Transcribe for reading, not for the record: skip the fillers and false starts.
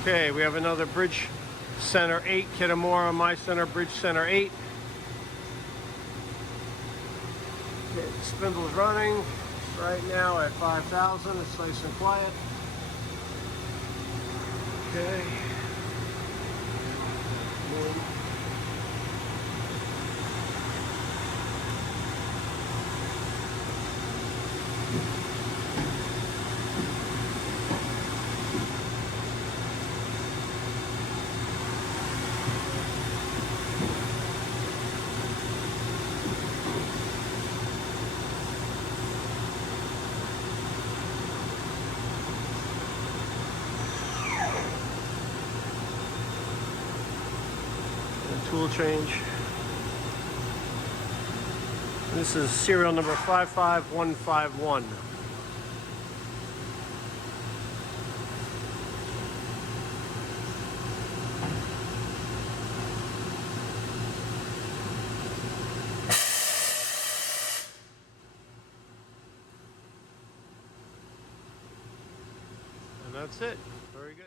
Okay, we have another Bridge Center 8, Kitamura My Center Bridge Center 8. Okay, the spindle is running right now at 5,000. It's nice and quiet. Okay. Tool change. This is serial number 55151. And that's it. Very good.